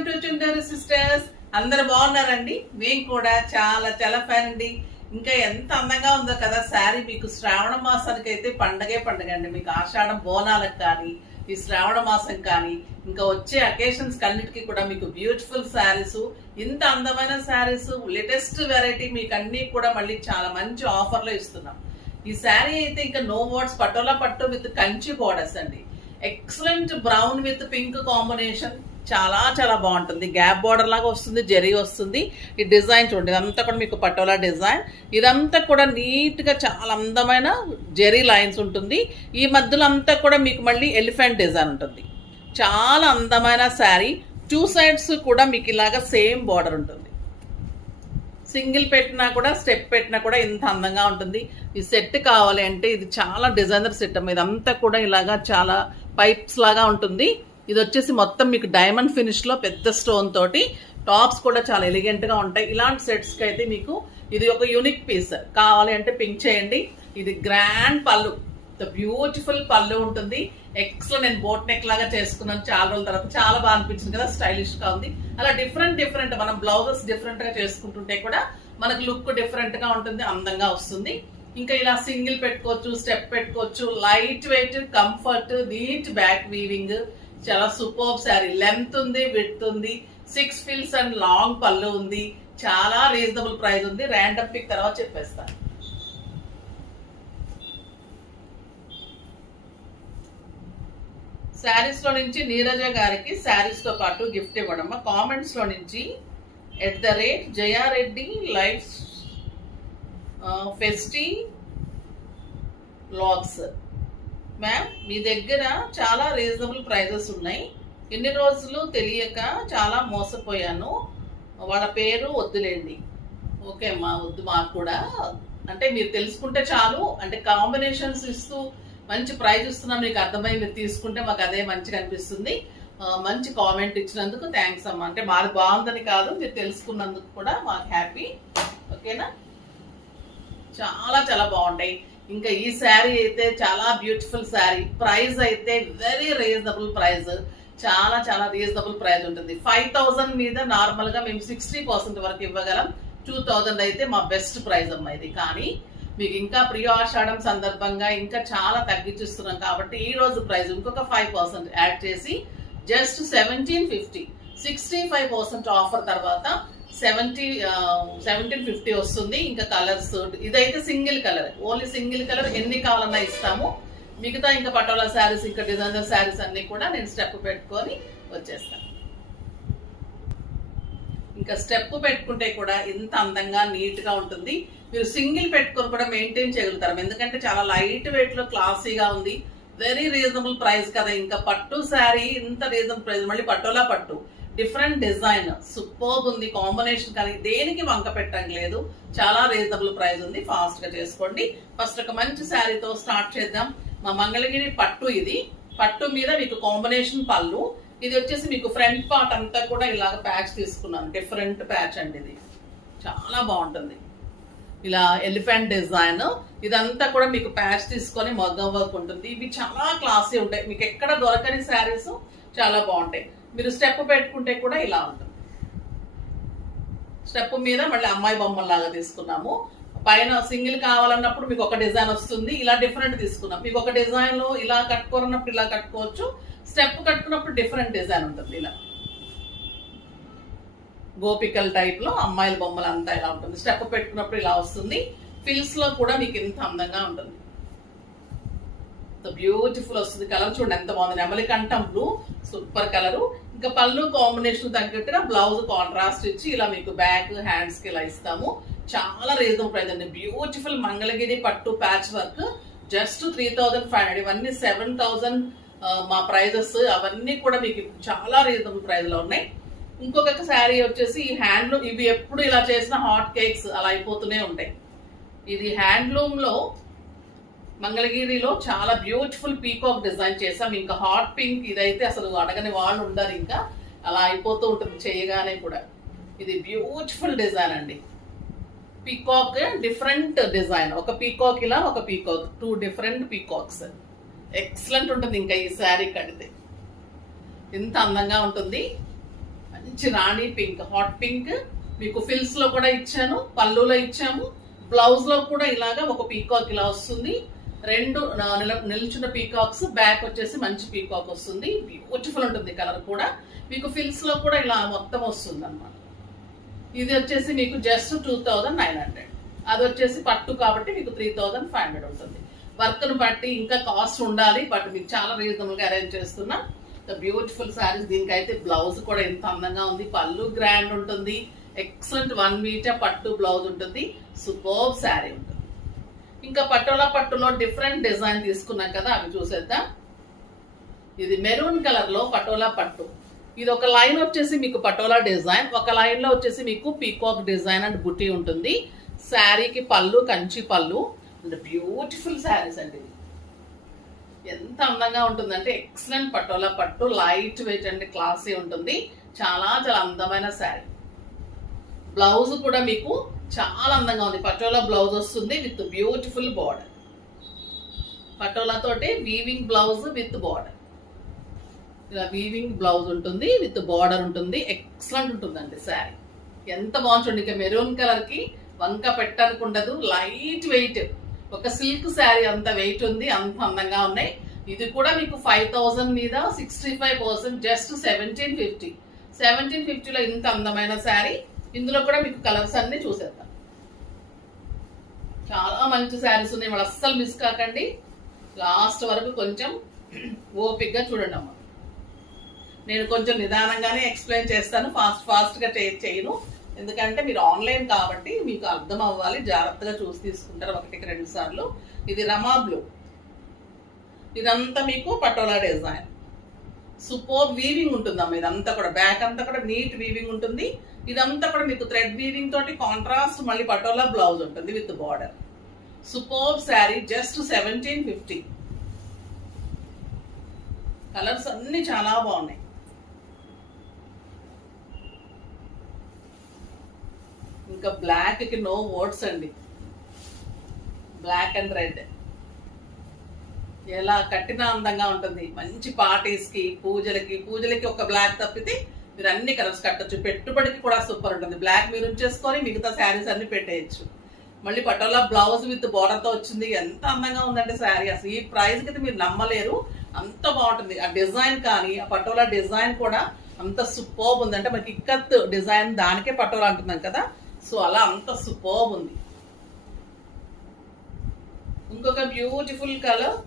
Welcome to Chunduru sisters. అందరు బాగున్నారండి? మేము కూడా చాలా ఫ్యాన్ అండి. ఇంకా ఎంత అందంగా ఉందో కదా శారీ. మీకు శ్రావణ మాసానికి అయితే పండగే పండగ అండి. మీకు ఆషాఢం బోనాలకు కానీ, ఈ శ్రావణ మాసం కానీ, ఇంకా వచ్చే అకేషన్స్ అన్నిటికీ కూడా మీకు బ్యూటిఫుల్ శారీస్, ఇంత అందమైన శారీస్, లేటెస్ట్ వెరైటీ మీకు అన్ని కూడా మళ్ళీ చాలా మంచి ఆఫర్లో ఇస్తున్నాం. ఈ శారీ అయితే ఇంకా నో వర్డ్స్, పటోలా పట్టు విత్ కంచి బోర్డర్స్ అండి. Excellent brown with pink combination, చాలా బాగుంటుంది. గ్యాప్ బార్డర్ లాగా వస్తుంది, జరీ వస్తుంది. ఈ డిజైన్ చూడండి, ఇదంతా కూడా మీకు పటోలా డిజైన్. ఇదంతా కూడా నీట్ గా చాలా అందమైన జరీ లైన్స్ ఉంటుంది. ఈ మధ్యలో అంతా కూడా మీకు మళ్ళీ ఎలిఫెంట్ డిజైన్ ఉంటుంది. చాలా అందమైన శారీ. 2 సైడ్స్ కూడా మీకు ఇలాగా సేమ్ బార్డర్ ఉంటుంది. సింగిల్ పెట్టినా కూడా, స్టెప్ పెట్టినా కూడా ఇంత అందంగా ఉంటుంది. ఈ సెట్ కావాలి అంటే ఇది చాలా డిజైనర్ సెట్. ఇదంతా కూడా ఇలాగా చాలా పైప్స్ లాగా ఉంటుంది. ఇది వచ్చేసి మొత్తం మీకు డైమండ్ ఫినిష్ లో పెద్ద స్టోన్ తోటి, టాప్స్ కూడా చాలా ఎలిగెంట్ గా ఉంటాయి. ఇలాంటి సెట్స్ కి అయితే మీకు ఇది ఒక యూనిక్ పీస్. కావాలి అంటే పింక్ చేయండి. ఇది గ్రాండ్ పళ్ళు, బ్యూటిఫుల్ పళ్ళు ఉంటుంది. ఎక్సలెంట్. నేను బోట్ నెక్ లాగా చేసుకున్నాను చాలా రోజుల తర్వాత. చాలా బాగా అనిపించింది కదా, స్టైలిష్ గా ఉంది. అలా డిఫరెంట్ మనం బ్లౌజెస్ డిఫరెంట్ గా చేసుకుంటుంటే కూడా మనకు లుక్ డిఫరెంట్ గా ఉంటుంది, అందంగా వస్తుంది. ఇంకా ఇలా సింగిల్ పెట్టుకోవచ్చు, స్టెప్ పెట్టుకోవచ్చు. Light weight, comfort, neat back weaving, చాలా సూపర్ శారీ. లెంత్ ఉంది, విడ్త్ ఉంది, 6 ఫిల్స్ అండ్ లాంగ్ పళ్ళు ఉంది. చాలా రీజనబుల్ ప్రైస్ ఉంది. ర్యాండమ్ పిక్ తర్వాత చెప్పేస్తాను. శారీస్ లో నుంచి నీరజ గారికి శారీస్ తో పాటు గిఫ్ట్ ఇవ్వడం. కామెంట్స్ లో నుంచి @జయారెడ్డి లైఫ్ ఫెస్టి వ్లాగ్స్. మ్యామ్, మీ దగ్గర చాలా రీజనబుల్ ప్రైజెస్ ఉన్నాయి. ఎన్ని రోజులు తెలియక చాలా మోసపోయాను. వాళ్ళ పేరు వద్దులేండి. ఓకే అమ్మా, వద్దు మాకు కూడా. అంటే మీరు తెలుసుకుంటే చాలు. అంటే కాంబినేషన్స్ ఇస్తూ మంచి ప్రైజ్ ఇస్తున్నాం, మీకు అర్థమై మీరు తీసుకుంటే మాకు అదే మంచిగా అనిపిస్తుంది. మంచి కామెంట్ ఇచ్చినందుకు థ్యాంక్స్ అమ్మా. అంటే మాది బాగుందని కాదు, మీరు తెలుసుకున్నందుకు కూడా మాకు హ్యాపీ. ఓకేనా? చాలా బాగుంటాయి. ఇంకా ఈ శారీ అయితే చాలా బ్యూటిఫుల్ శారీ. ప్రైస్ అయితే వెరీ రీజనబుల్ ప్రైస్. చాలా రీజనబుల్ ప్రైస్ ఉంటుంది. 5000 మీద నార్మల్ గా మేము 60% వరకు ఇవ్వగలం. 2000 అయితే మా బెస్ట్ ప్రైస్ అమ్మా ఇది. కానీ మీకు ఇంకా ప్రియ ఆషాఢం సందర్భంగా ఇంకా చాలా తగ్గించిస్తున్నాం కాబట్టి ఈ రోజు ప్రైస్ ఇంకొక 5% యాడ్ చేసి జస్ట్ 1750, 65% ఆఫర్ తర్వాత 1750 వస్తుంది. ఇంకా కలర్స్, ఇదైతే single colour, only single colour. ఎన్ని కావాలన్నా ఇస్తాము. మిగతా ఇంకా పటోలా శారీస్, ఇంకా డిజైనర్ శారీస్ అన్ని కూడా నేను స్టెప్ పెట్టుకొని వచ్చేస్తాను. ఇంకా స్టెప్ పెట్టుకుంటే కూడా ఇంత అందంగా నీట్ గా ఉంటుంది. మీరు సింగిల్ పెట్టుకొని కూడా మెయింటైన్ చేయగలుగుతారు. ఎందుకంటే చాలా లైట్ వెయిట్ లో క్లాసీగా ఉంది. వెరీ రీజనబుల్ ప్రైస్ కదా. ఇంకా పట్టు శారీ ఇంత రీజనబుల్ ప్రైస్. మళ్ళీ పటోలా పట్టు, డిఫరెంట్ డిజైన్, సూపర్బ్ ఉంది కాంబినేషన్. కానీ దేనికి వంక పెట్టడం లేదు. చాలా రీజనబుల్ ప్రైస్ ఉంది. ఫాస్ట్ గా చేసుకోండి. ఫస్ట్ ఒక మంచి శారీతో స్టార్ట్ చేద్దాం. మా మంగళగిరి పట్టు. ఇది పట్టు మీద మీకు కాంబినేషన్ పళ్ళు. ఇది వచ్చేసి మీకు ఫ్రంట్ పార్ట్ అంతా కూడా ఇలాగ ప్యాచ్ తీసుకున్నాను. డిఫరెంట్ ప్యాచ్ అండి. ఇది చాలా బాగుంటుంది. ఇలా ఎలిఫెంట్ డిజైన్, ఇదంతా కూడా మీకు ప్యాచ్ తీసుకొని మగ్గం వర్క్ ఉంటుంది. ఇవి చాలా క్లాసీ ఉంటాయి. మీకు ఎక్కడ దొరకని శారీస్ చాలా బాగుంటాయి. మీరు స్టెప్ పెట్టుకుంటే కూడా ఇలా ఉంటుంది. స్టెప్ మీద మళ్ళీ అమ్మాయి బొమ్మలాగా తీసుకున్నాము. పైన సింగిల్ కావాలన్నప్పుడు మీకు ఒక డిజైన్ వస్తుంది. ఇలా డిఫరెంట్ తీసుకున్నాం. మీకు ఒక డిజైన్ లో ఇలా కట్టుకోవాలన్నప్పుడు ఇలా కట్టుకోవచ్చు. స్టెప్ కట్టుకున్నప్పుడు డిఫరెంట్ డిజైన్ ఉంటుంది. ఇలా గోపికల్ టైప్ లో అమ్మాయిల బొమ్మలు అంతా ఇలా ఉంటుంది. స్టెప్ పెట్టుకున్నప్పుడు ఇలా వస్తుంది. ఫిల్స్ లో కూడా మీకు ఇంత అందంగా ఉంటుంది. బ్యూటిఫుల్ వస్తుంది. కలర్ చూడండి ఎంత బాగుంది. నెమలి కంఠం బ్లూ, సూపర్ కలరు. ఇంకా పళ్ళు కాంబినేషన్ తగ్గట్టుగా బ్లౌజ్ కాంట్రాస్ట్ ఇచ్చి ఇలా మీకు బ్యాక్, హ్యాండ్స్ కి ఇలా ఇస్తాము. చాలా రీజనబుల్ ప్రైస్ అండి. బ్యూటిఫుల్ మంగళగిరి పట్టు ప్యాచ్ వర్క్, జస్ట్ 3500. ఇవన్నీ 7000 మా ప్రైజెస్. అవన్నీ కూడా మీకు చాలా రీజనబుల్ ప్రైస్ లో ఉన్నాయి. ఇంకొక శారీ వచ్చేసి ఈ హ్యాండ్లూమ్. ఇవి ఎప్పుడు ఇలా చేసిన హాట్ కేక్స్ అలా అయిపోతూనే ఉంటాయి. ఇది హ్యాండ్లూమ్ లో మంగళగిరిలో చాలా బ్యూటిఫుల్ పీకాక్ డిజైన్ చేసాం. ఇంకా హాట్ పింక్, ఇదైతే అసలు అడగని వాళ్ళు ఉండరు. ఇంకా అలా అయిపోతూ ఉంటుంది చేయగానే కూడా. ఇది బ్యూటిఫుల్ డిజైన్ అండి. Peacock, different design. ఒక పీకాక్ ఇలా, ఒక పీకాక్, 2 డిఫరెంట్ పీకాక్స్. ఎక్సలెంట్ ఉంటుంది. ఇంకా ఈ శారీ కడితే ఇంత అందంగా ఉంటుంది. మంచి రాణి పింక్, హాట్ పింక్ మీకు ఫిల్స్ లో కూడా ఇచ్చాను, పళ్ళులో ఇచ్చాము, బ్లౌజ్ లో కూడా ఇలాగా ఒక పీకాక్ ఇలా వస్తుంది. రెండు నిల్చున్న పీకాక్స్, బ్యాక్ వచ్చేసి మంచి పీకాక్ వస్తుంది. బ్యూటిఫుల్ ఉంటుంది కలర్ కూడా. మీకు ఫిల్స్ లో కూడా ఇలా మొత్తం వస్తుంది అనమాట. ఇది వచ్చేసి మీకు జస్ట్ 2900. అది వచ్చేసి పట్టు కాబట్టి మీకు 3500 ఉంటుంది. వర్క్ను బట్టి ఇంకా కాస్ట్ ఉండాలి, బట్ మీకు చాలా రీజనబుల్ గా అరేంజ్ చేస్తున్నా. బ్యూటిఫుల్ శారీస్. దీనికైతే బ్లౌజ్ కూడా ఎంత అందంగా ఉంది, పళ్ళు గ్రాండ్ ఉంటుంది, ఎక్సలెంట్ 1 మీటర్ పట్టు బ్లౌజ్ ఉంటుంది, సూపర్బ్ శారీ ఉంటుంది. ఇంకా పట్టులో డిఫరెంట్ డిజైన్ తీసుకున్నాం కదా, అవి చూసేద్దాం. ఇది మెరూన్ కలర్ లో పటోలా పట్టు. ఇది ఒక లైన్ వచ్చేసి మీకు పటోలా డిజైన్, ఒక లైన్ లో వచ్చేసి మీకు పీకాక్ డిజైన్ అండ్ బుటీ ఉంటుంది. శారీకి పళ్ళు కంచి పళ్ళు. బ్యూటిఫుల్ శారీస్ అండి. ఎంత అందంగా ఉంటుందంటే ఎక్సలెంట్ పటోలా పట్టు, లైట్ వెయిట్ అండ్ క్లాసీ ఉంటుంది. చాలా చాలా అందమైన శారీ. బ్లౌజ్ కూడా మీకు చాలా అందంగా ఉంది. పటోలా బ్లౌజ్ వస్తుంది విత్ బ్యూటిఫుల్ బార్డర్. పటోలా తోటి వీవింగ్ బ్లౌజ్ విత్ బార్డర్. ఇలా వీవింగ్ బ్లౌజ్ ఉంటుంది విత్ బార్డర్ ఉంటుంది. ఎక్సలెంట్ ఉంటుందండి శారీ. ఎంత బాగుంటుంది. ఇక మెరూన్ కలర్ కి వంక పెట్టడానికి ఉండదు. లైట్ వెయిట్, ఒక సిల్క్ శారీ అంత వెయిట్ ఉంది, అంత అందంగా ఉన్నాయి. ఇది కూడా మీకు 5000 మీద 65%, జస్ట్ 1750. 1750 లో ఇంత అందమైన శారీ. ఇందులో కూడా మీకు కలర్స్ అన్ని చూసేద్దాం. చాలా మంచి శారీస్ ఉన్నాయి, వాళ్ళు అస్సలు మిస్ కాకండి. లాస్ట్ వరకు కొంచెం ఓపిక్గా చూడండి అమ్మ. నేను కొంచెం నిదానంగానే ఎక్స్ప్లెయిన్ చేస్తాను, ఫాస్ట్గా చేయను. ఎందుకంటే మీరు ఆన్లైన్ కాబట్టి మీకు అర్థం అవ్వాలి, జాగ్రత్తగా చూసి తీసుకుంటారు 1-2 సార్లు. ఇది రమా బ్లూ. ఇదంతా మీకు పటోలా డిజైన్. సూపర్ వీవింగ్ ఉంటుందమ్మా. ఇదంతా కూడా బ్యాక్ అంతా కూడా నీట్ వీవింగ్ ఉంటుంది. ఇదంతా కూడా మీకు థ్రెడ్ వీవింగ్ తోటి కాంట్రాస్ట్ మళ్ళీ పటోలా బ్లౌజ్ ఉంటుంది with border. Super sari, just 1750. Colours అన్ని చాలా బాగున్నాయి. ఇంకా బ్లాక్ కి నో వర్డ్స్ అండి. బ్లాక్ అండ్ రెడ్ ఎలా కట్టినా అందంగా ఉంటుంది. మంచి పార్టీస్ కి, పూజలకి ఒక బ్లాక్ తప్పితే మీరు అన్ని కలర్స్ కట్టొచ్చు. పెట్టుబడికి కూడా సూపర్ ఉంటుంది. బ్లాక్ మీరు ఉంచేసుకొని మిగతా శారీస్ అన్ని పెట్టేయచ్చు. మళ్ళీ పటోలా బ్లౌజ్ విత్ బార్డర్ తో వచ్చింది. ఎంత అందంగా ఉందంటే శారీ. అసలు ఈ ప్రైస్ కి మీరు నమ్మలేరు, అంత బాగుంటుంది. ఆ డిజైన్ కానీ, ఆ పటోలా డిజైన్ కూడా అంత సూపర్బ్ ఉంది. అంటే మనకి ఇక్కత్ డిజైన్, దానికే పటోలా అంటున్నాం కదా, సో అలా అంత సూపర్బ్ ఉంది. ఇంకొక beautiful colour,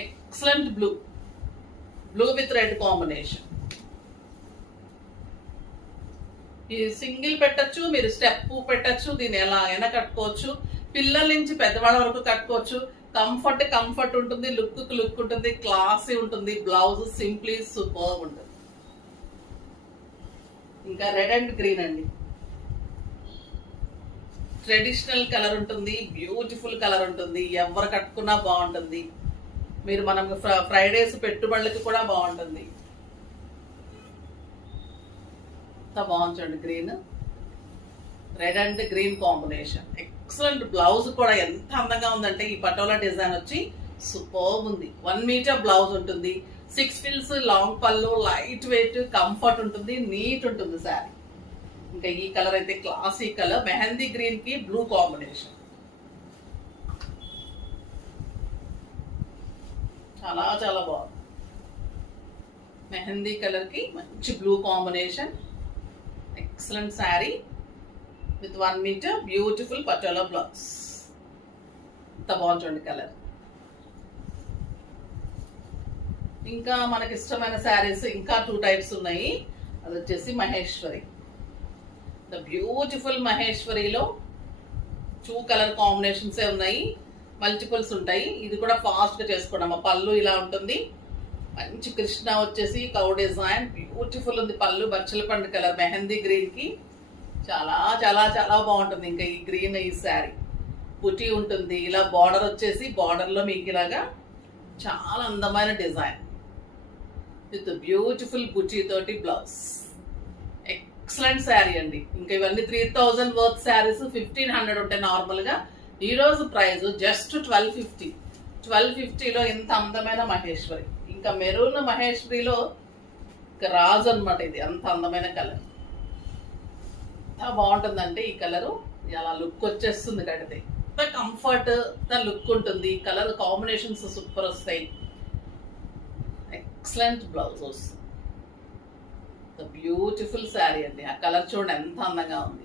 excellent blue with red combination. ఈ సింగిల్ పెట్టచ్చు, మీరు స్టెప్ పెట్టచ్చు, దీన్ని ఎలా అయినా కట్టుకోవచ్చు. పిల్లల నుంచి పెద్దవాళ్ళ వరకు కట్టుకోవచ్చు. కంఫర్ట్ ఉంటుంది, లుక్ ఉంటుంది, క్లాసీ ఉంటుంది. బ్లౌజ్ సింప్లీ సూపర్ ఉంటుంది. ఇంకా రెడ్ అండ్ గ్రీన్ అండి. ట్రెడిషనల్ కలర్ ఉంటుంది, బ్యూటిఫుల్ కలర్ ఉంటుంది. ఎవరు కట్టుకున్నా బాగుంటుంది. మీరు మనం ఫ్రైడేస్ పెట్టుబడులకి కూడా బాగుంటుంది. ఎంత బాగుంటుంది. Green, red and green combination. Excellent. Blouse కూడా ఎంత అందంగా ఉందంటే ఈ పటోలా డిజైన్ వచ్చి సూపర్బ్ ఉంది. 1 మీటర్ బ్లౌజ్ ఉంటుంది. 6 ఫిల్స్, లాంగ్ పళ్ళు, లైట్ వెయిట్, కంఫర్ట్ ఉంటుంది, నీట్ ఉంటుంది శారీ. ఇంకా ఈ కలర్ అయితే క్లాసీ కలర్, మెహందీ గ్రీన్ కి బ్లూ కాంబినేషన్. చాలా చాలా బాగుంది. మెహందీ కలర్ కి మంచి blue combination. Excellent sari with 1 metre beautiful patola blouse. ఎంత బాగుంటుంది కలర్. ఇంకా మనకి ఇష్టమైన శారీస్ ఇంకా 2 టైప్స్ ఉన్నాయి. అది వచ్చేసి మహేశ్వరి. ద బ్యూటిఫుల్ మహేశ్వరిలో 2 కలర్ కాంబినేషన్స్ ఉన్నాయి, మల్టిపుల్స్ ఉంటాయి. ఇది కూడా ఫాస్ట్ గా చేసుకోవడం. పళ్ళు ఇలా ఉంటుంది, మంచి కృష్ణ వచ్చేసి కౌ డిజైన్, బ్యూటిఫుల్ ఉంది పళ్ళు. బచ్చల పండు కలర్ మెహందీ గ్రీన్ కి చాలా చాలా చాలా బాగుంటుంది. ఇంకా ఈ గ్రీన్, ఈ శారీ బుటీ ఉంటుంది. ఇలా బార్డర్ వచ్చేసి, బార్డర్ లో మీకు ఇలాగా చాలా అందమైన డిజైన్ విత్ బ్యూటిఫుల్ బుటీ తోటి బ్లౌజ్. ఎక్సలెంట్ శారీ అండి. ఇంకా ఇవన్నీ 3000 వర్త్ శారీస్ 1500 ఉంటాయి నార్మల్ గా. ఈ రోజు ప్రైస్ జస్ట్ 1250. 1250లో ఇంత అందమైన మహేశ్వరి. ఇంకా మెరూన్ మహేశ్వరిలో ఇంకా రాజు అనమాట. ఇది అంత అందమైన కలర్, ఎంత బాగుంటుందంటే ఈ కలరు అలా లుక్ వచ్చేస్తుంది కడితే. కంఫర్ట్ లుక్ ఉంటుంది. కలర్ కాంబినేషన్స్ సూపర్ వస్తాయి. ఎక్సలెంట్ బ్లౌజ్ వస్తుంది. బ్యూటిఫుల్ శారీ అండి. ఆ కలర్ చూడండి ఎంత అందంగా ఉంది.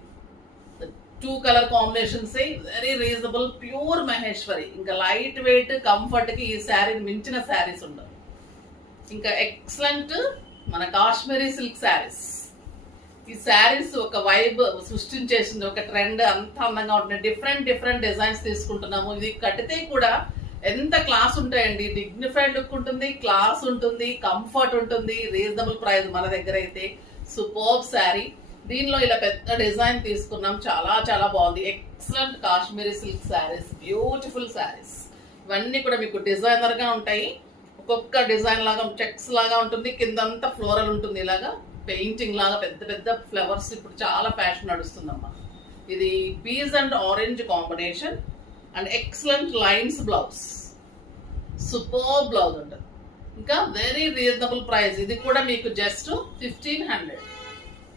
2 colour combinations very reasonable, pure Maheshwari. ఇంకా లైట్ వెయిట్ కంఫర్ట్ కి ఈ శారీ మించిన శారీస్ ఉండవు. ఇంకా ఎక్సలెంట్ మన కాశ్మీరీ సిల్క్ శారీస్. ఈ శారీస్ ఒక వైబ్ సృష్టించేసింది, ఒక ట్రెండ్. అంత అందంగా ఉంటుంది. డిఫరెంట్ డిజైన్స్ తీసుకుంటున్నాము. ఇది కట్టితే కూడా ఎంత క్లాస్ ఉంటాయండి. డిగ్నిఫైడ్ లుక్ ఉంటుంది, క్లాస్ ఉంటుంది, కంఫర్ట్ ఉంటుంది, రీజనబుల్ ప్రైస్ మన దగ్గర అయితే. సూపర్బ్ శారీ. దీనిలో ఇలా పెద్ద డిజైన్ తీసుకున్నాం. చాలా బాగుంది. Excellent Kashmiri silk saris, beautiful saris. ఇవన్నీ కూడా మీకు డిజైనర్ గా ఉంటాయి. ఒక్కొక్క డిజైన్ లాగా చెక్స్ లాగా ఉంటుంది, కిందంతా ఫ్లోరల్ ఉంటుంది, ఇలాగా పెయింటింగ్ లాగా పెద్ద ఫ్లవర్స్. ఇప్పుడు చాలా ఫ్యాషన్ నడుస్తుందమ్మా. ఇది పీస్ and orange combination and excellent lines blouse. Super blouse ఉంటుంది. ఇంకా వెరీ రీజనబుల్ ప్రైస్. ఇది కూడా మీకు just 1500.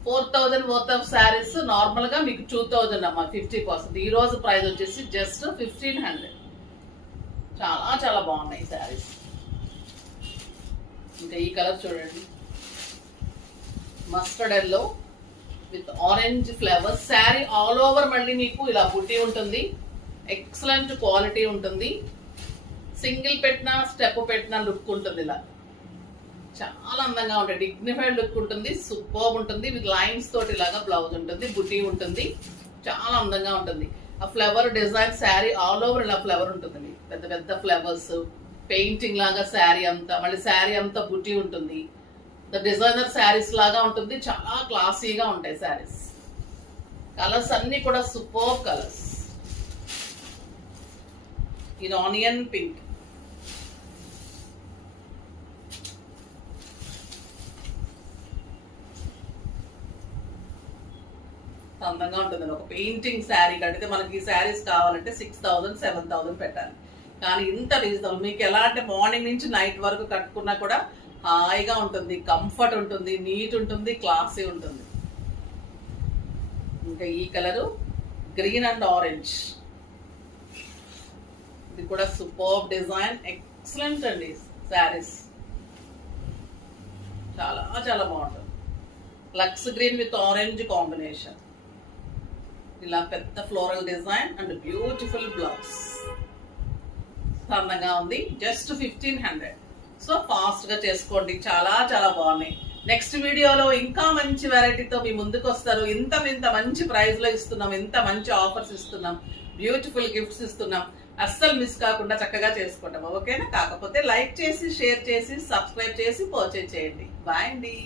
4000 worth of saris normal గా మీకు 2000 అమ్మా, 50%. ఈ రోజు ప్రైస్ వచ్చేసి జస్ట్ 1500. చాలా బాగున్నాయి శారీస్. ఇంకా ఈ కలర్ చూడండి, mustard yellow with orange flavour. Sari all over మళ్ళీ మీకు ఇలా బుట్టి ఉంటుంది. ఎక్సలెంట్ క్వాలిటీ ఉంటుంది. సింగిల్ పెట్టినా స్టెప్ పెట్టినా లుక్ ఉంటుంది. ఇలా చాలా అందంగా ఉంటుంది. డిగ్నిఫైడ్ లుక్ ఉంటుంది. సూపర్ ఉంటుంది. విత్ లైన్స్ తోటి ఇలాగా బ్లౌజ్ ఉంటుంది, బుట్టి ఉంటుంది. చాలా అందంగా ఉంటుంది. ఆ flower design sari all over ఇలా ఫ్లవర్ ఉంటుంది. పెద్ద ఫ్లవర్స్ పెయింటింగ్ లాగా శారీ అంతా. మళ్ళీ శారీ అంతా బుట్టి ఉంటుంది. డిజైనర్ శారీస్ లాగా ఉంటుంది. చాలా క్లాసీగా ఉంటాయి శారీస్. కలర్స్ అన్ని కూడా సూపర్ కలర్స్. ఇది ఆనియన్ పింక్, అందంగా ఉంటుంది. ఒక పెయింటింగ్ శారీ కడితే మనకి ఈ శారీస్ కావాలంటే 6000 7000 పెట్టాలి. కానీ ఇంత రీజనబుల్. మీకు ఎలా అంటే మార్నింగ్ నుంచి నైట్ వరకు కట్టుకున్నా కూడా హాయిగా ఉంటుంది, కంఫర్ట్ ఉంటుంది, నీట్ ఉంటుంది, క్లాసీ ఉంటుంది. ఇంకా ఈ కలరు గ్రీన్ అండ్ ఆరెంజ్. ఇది కూడా సూపర్ డిజైన్. ఎక్సలెంట్ అండి శారీస్. చాలా బాగుంటుంది. లక్స్ గ్రీన్ విత్ ఆరెంజ్ కాంబినేషన్. ఇలా పెద్ద floral design and beautiful blouse. అందంగా ఉంది. జస్ట్ 1500. సో ఫాస్ట్ గా చేసుకోండి. చాలా బాగున్నాయి. నెక్స్ట్ వీడియోలో ఇంకా మంచి వెరైటీతో మీ ముందుకు వస్తారు. ఇంత మంచి ప్రైస్ లో ఇస్తున్నాం, ఇంత మంచి ఆఫర్స్ ఇస్తున్నాం, బ్యూటిఫుల్ గిఫ్ట్స్ ఇస్తున్నాం. అస్సలు మిస్ కాకుండా చక్కగా చేసుకుంటాం. ఓకేనా? కాకపోతే లైక్ చేసి, షేర్ చేసి, సబ్స్క్రైబ్ చేసి పర్చేజ్ చేయండి. బాయ్ అండి.